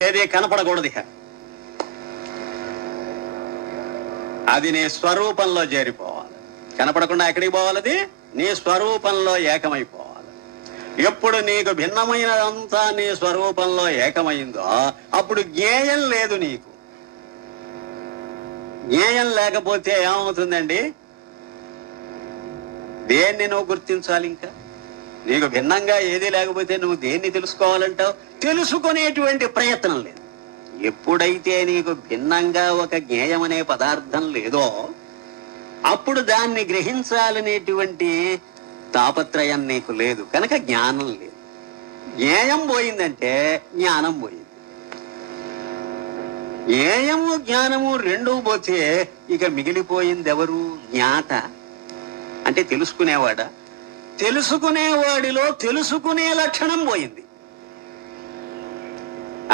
ఏది కనపడకూడదు. అది నీ స్వరూపంలో చేరిపోవాలి. కనపడకుండా ఎక్కడికి పోవాలి? అది నీ స్వరూపంలో ఏకమైపోవాలి. ఎప్పుడు నీకు భిన్నమైనదంతా నీ స్వరూపంలో ఏకమైందో అప్పుడు జ్ఞేయం లేదు. నీకు జ్ఞేయం లేకపోతే ఏమవుతుందండి? దేన్ని నువ్వు గుర్తించాలి? ఇంకా నీకు భిన్నంగా ఏది లేకపోతే నువ్వు దేన్ని తెలుసుకోవాలంటావు? తెలుసుకునేటువంటి ప్రయత్నం లేదు. ఎప్పుడైతే నీకు భిన్నంగా ఒక జ్ఞేయం అనే పదార్థం లేదో అప్పుడు దాన్ని గ్రహించాలనేటువంటి తాపత్రయం నీకు లేదు. కనుక జ్ఞానం లేదు. జ్ఞేయం పోయిందంటే జ్ఞానం పోయింది. జ్ఞేయము జ్ఞానము రెండూ పోతే ఇక మిగిలిపోయింది ఎవరు? జ్ఞాత అంటే తెలుసుకునేవాడా? తెలుసుకునేవాడిలో తెలుసుకునే లక్షణం పోయింది.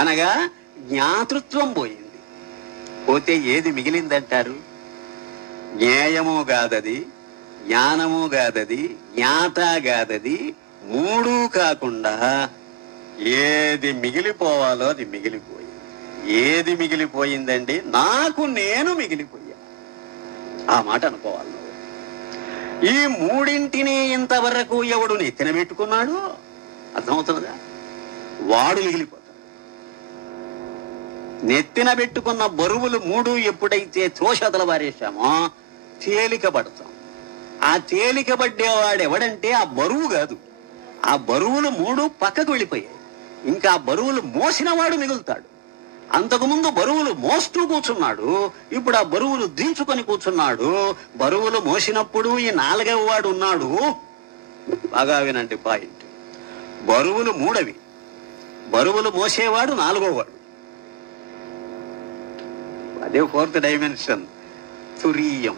అనగా జ్ఞాతృత్వం పోయింది. పోతే ఏది మిగిలిందంటారు? జ్ఞేయము కాదది, జ్ఞానము కాదది, జ్ఞాత కాదది. మూడు కాకుండా ఏది మిగిలిపోవాలో అది మిగిలిపోయింది. ఏది మిగిలిపోయిందండి? నాకు నేను మిగిలిపోయా. ఆ మాట అనుకోవాలి. ఈ మూడింటిని ఇంతవరకు ఎవడు నెత్తిన పెట్టుకున్నాడు అర్థమవుతుందా? వాడు మిగిలిపోతాడు. నెత్తిన పెట్టుకున్న బరువులు మూడు ఎప్పుడైతే త్రోషతల వారేశామో తేలిక పడతాం. ఆ తేలిక పడ్డేవాడు ఎవడంటే ఆ బరువు కాదు. ఆ బరువులు మూడు పక్కకు వెళ్ళిపోయాయి. ఇంకా ఆ బరువులు మోసినవాడు మిగులుతాడు. అంతకుముందు బరువులు మోస్తూ కూర్చున్నాడు, ఇప్పుడు ఆ బరువులు దించుకొని కూర్చున్నాడు. బరువులు మోసినప్పుడు ఈ నాలుగవ వాడు ఉన్నాడు. బాగా వినండి పాయింట్. బరువులు మూడవి, బరువులు మోసేవాడు నాలుగో వాడు. అదే ఫోర్త్ డైమెన్షన్, తురీయం.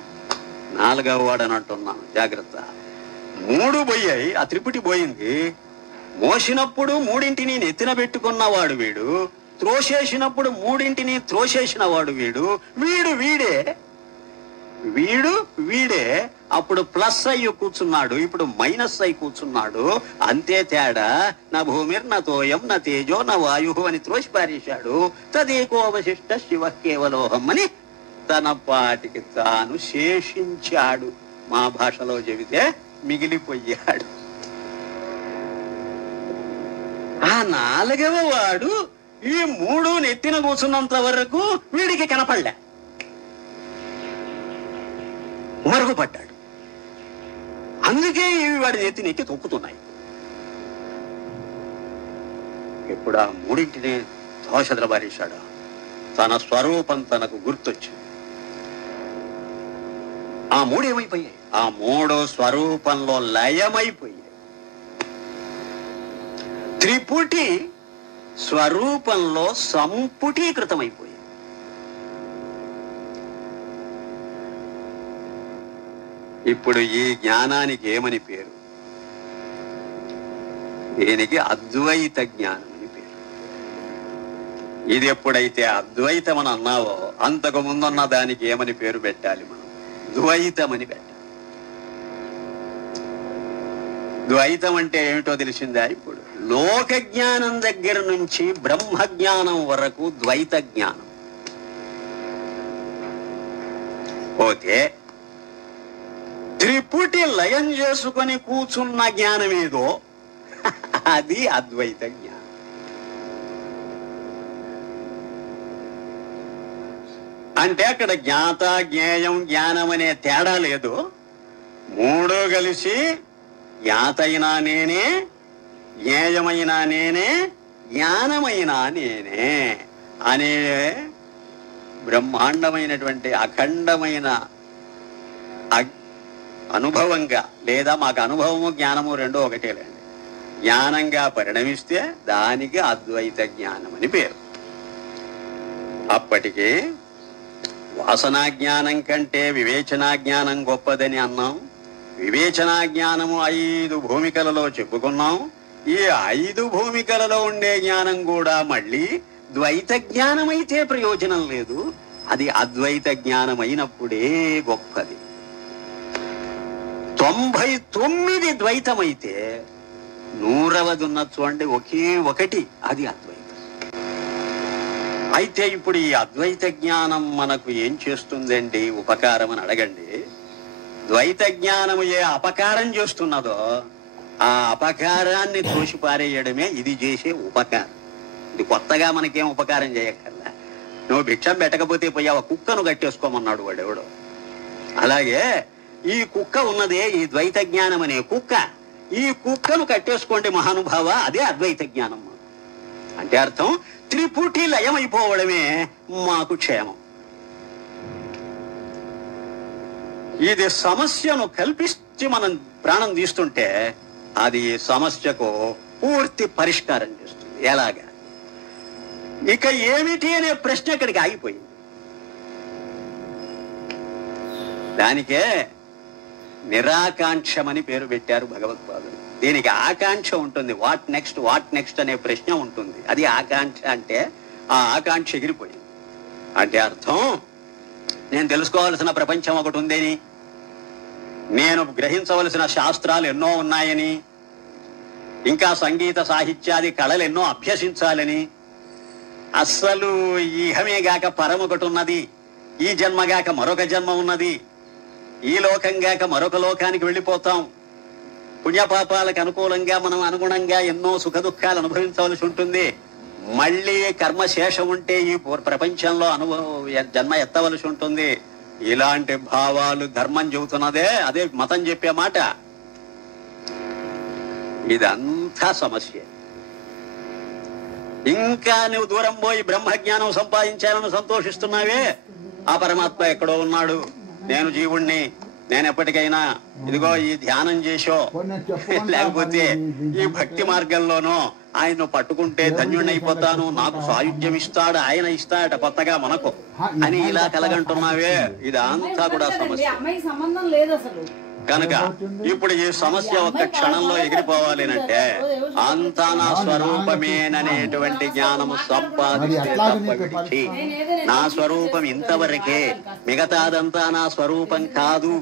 నాలుగవ వాడు అని అంటున్నాను, జాగ్రత్త. మూడు పోయాయి, ఆ త్రిపుటి పోయింది. మోసినప్పుడు మూడింటిని నెత్తిన పెట్టుకున్నవాడు వీడు, త్రోసేసినప్పుడు మూడింటిని త్రోసేసిన వాడు వీడు. వీడు వీడే అప్పుడు ప్లస్ అయ్యి కూర్చున్నాడు, ఇప్పుడు మైనస్ అయి కూర్చున్నాడు. అంతే తేడా. నా భూమిర్ నా తోయం నా తేజో నా వాయు అని త్రోసి పారేశాడు. తదేకోవశిష్ట శివ కేవలోహం అని తన పాటికి తాను శేషించాడు. మా భాషలో చెబితే మిగిలిపోయాడు. ఆ నాలుగవ వాడు ఈ మూడు నెత్తిన కూర్చున్నంత వరకు వీడికి కనపడలే, మరుగుపడ్డాడు. అందుకే ఇవి వాడి నెత్తినెక్కి తొక్కుతున్నాయి. ఇప్పుడు ఆ మూడింటిని దోషదల బారేశాడు. తన స్వరూపం తనకు గుర్తొచ్చింది. ఆ మూడేమైపోయాయి? ఆ మూడు స్వరూపంలో లయమైపోయాయి. త్రిపుటి స్వరూపంలో సంపుటీకృతమైపోయింది. ఇప్పుడు ఈ జ్ఞానానికి ఏమని పేరు? దీనికి అద్వైత జ్ఞానం అని పేరు. ఇది ఎప్పుడైతే అద్వైతం అని అన్నావో అంతకు ముందున్న దానికి ఏమని పేరు పెట్టాలి? మనం ద్వైతం అని పెట్టాలి. ద్వైతం అంటే ఏమిటో తెలిసిందా? ఇప్పుడు లోక జ్ఞానం దగ్గర నుంచి బ్రహ్మజ్ఞానం వరకు ద్వైత జ్ఞానం. పోతే త్రిపుటి లయం చేసుకొని కూర్చున్న జ్ఞానం ఏదో అది అద్వైత జ్ఞానం. అంటే అక్కడ జ్ఞాత జ్ఞేయం జ్ఞానం అనే తేడా లేదు. మూడు కలిసి జ్ఞాతైనా నేనే, జ్ఞేయమైనా నేనే, జ్ఞానమైనా నేనే అనే బ్రహ్మాండమైనటువంటి అఖండమైన అనుభవంగా, లేదా మాకు అనుభవము జ్ఞానము రెండో ఒకటేలేండి, జ్ఞానంగా పరిణమిస్తే దానికి అద్వైత జ్ఞానం అని పేరు. అప్పటికి వాసనా జ్ఞానం కంటే వివేచనా జ్ఞానం గొప్పదని అన్నాం. వివేచనా జ్ఞానము 5 భూమికలలో చెప్పుకున్నాం. ఈ 5 భూమికలలో ఉండే జ్ఞానం కూడా మళ్ళీ ద్వైత జ్ఞానమైతే ప్రయోజనం లేదు. అది అద్వైత జ్ఞానమైనప్పుడే గొప్పది. 99 ద్వైతమైతే 100వది ఉన్న చూడండి ఒకే ఒకటి, అది అద్వైతం. అయితే ఇప్పుడు ఈ అద్వైత జ్ఞానం మనకు ఏం చేస్తుందండి ఉపకారం అని అడగండి. ద్వైత జ్ఞానము ఏ అపకారం చేస్తున్నదో ఆ అపకారాన్ని తోసిపారేయడమే ఇది చేసే ఉపకారం. ఇది కొత్తగా మనకేం ఉపకారం చేయక్కర్లా. నువ్వు భిక్షం పెట్టకపోతే పోయావా, కుక్కను కట్టేసుకోమన్నాడు వాడెవడో. అలాగే ఈ కుక్క ఉన్నదే ఈ ద్వైత జ్ఞానం అనే కుక్క, ఈ కుక్కను కట్టేసుకోండి మహానుభావ, అదే అద్వైత జ్ఞానం. అంటే అర్థం త్రిపుటి లయమైపోవడమే మాకు క్షేమం. ఇది సమస్యను కల్పించి మనం ప్రాణం తీస్తుంటే అది సమస్యకు పూర్తి పరిష్కారం చేస్తుంది. ఎలాగా? ఇక ఏమిటి అనే ప్రశ్న ఇక్కడికి ఆగిపోయింది. దానికే నిరాకాంక్షమని పేరు పెట్టారు భగవత్పాదులు. దీనికి ఆకాంక్ష ఉంటుంది, వాట్ నెక్స్ట్ వాట్ నెక్స్ట్ అనే ప్రశ్న ఉంటుంది. అది ఆకాంక్ష. అంటే ఆ ఆకాంక్ష ఎగిరిపోయింది. అంటే అర్థం నేను తెలుసుకోవాల్సిన ప్రపంచం ఒకటి ఉందని, నేను గ్రహించవలసిన శాస్త్రాలు ఎన్నో ఉన్నాయని, ఇంకా సంగీత సాహిత్యాది కళలు ఎన్నో అభ్యసించాలని, అస్సలు ఈహమేగాక పరమొకటి ఉన్నది, ఈ జన్మగాక మరొక జన్మ ఉన్నది, ఈ లోకంగాక మరొక లోకానికి వెళ్ళిపోతాం, పుణ్యపాపాలకు అనుకూలంగా మనం అనుగుణంగా ఎన్నో సుఖ దుఃఖాలు అనుభవించవలసి ఉంటుంది, మళ్ళీ కర్మశేషం ఉంటే ఈ ప్రపంచంలో జన్మ ఎత్తవలసి ఉంటుంది. ఇలాంటి భావాలు ధర్మం చెబుతున్నదే, అదే మతం చెప్పే మాట. ఇదంతా సమస్య. ఇంకా నువ్వు దూరం పోయి బ్రహ్మజ్ఞానం సంపాదించాలని సంతోషిస్తున్నావే, ఆ పరమాత్మ ఎక్కడో ఉన్నాడు, నేను జీవుణ్ణి, నేను ఎప్పటికైనా ఇదిగో ఈ ధ్యానం చేసో లేకపోతే ఈ భక్తి మార్గంలోనో ఆయన పట్టుకుంటే ధన్యుణ్ణైపోతాను, నాకు సాయుధ్యం ఇస్తాడు, ఆయన ఇస్తాడట కొత్తగా మనకు అని ఇలా కలగంటున్నావే, ఇదంతా కూడా సమస్య. కనుక ఇప్పుడు ఈ సమస్య ఒక్క క్షణంలో ఎగిరిపోవాలి అంటే అంతా నా స్వరూపమేననేటువంటి జ్ఞానము సంపాదిస్తే తప్ప విడిచి, నా స్వరూపం ఇంతవరకే, మిగతాదంతా నా స్వరూపం కాదు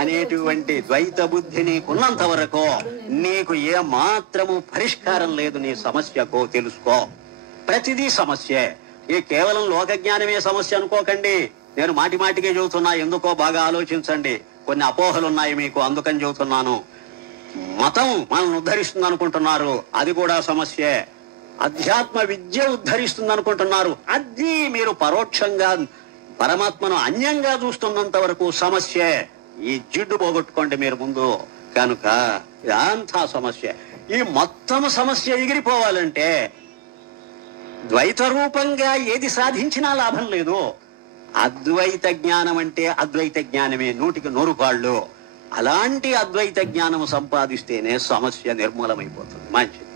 అనేటువంటి ద్వైత బుద్ధి నీకున్నంత వరకు నీకు ఏ మాత్రము పరిష్కారం లేదు నీ సమస్యకో తెలుసుకో. ప్రతిదీ సమస్యే. ఈ కేవలం లోకజ్ఞానమే సమస్య అనుకోకండి. నేను మాటి మాటికే చెబుతున్నా, ఎందుకో బాగా ఆలోచించండి. కొన్ని అపోహలున్నాయి మీకు, అందుకని చెబుతున్నాను. మతం మనల్ని ఉద్ధరిస్తుంది అనుకుంటున్నారు, అది కూడా సమస్యే. అధ్యాత్మ విద్య ఉద్ధరిస్తుంది అనుకుంటున్నారు, అది మీరు పరోక్షంగా పరమాత్మను అన్యంగా చూస్తున్నంత వరకు సమస్యే. ఈ జిడ్డు పోగొట్టుకోండి మీరు ముందు. కనుక ఇదంతా సమస్య. ఈ మొత్తం సమస్య ఎగిరిపోవాలంటే ద్వైత రూపంగా ఏది సాధించినా లాభం లేదు. అద్వైత జ్ఞానం అంటే అద్వైత జ్ఞానమే 100కి 100 పాళ్ళు. అలాంటి అద్వైత జ్ఞానము సంపాదిస్తేనే సమస్య నిర్మూలమైపోతుంది. మంచిది.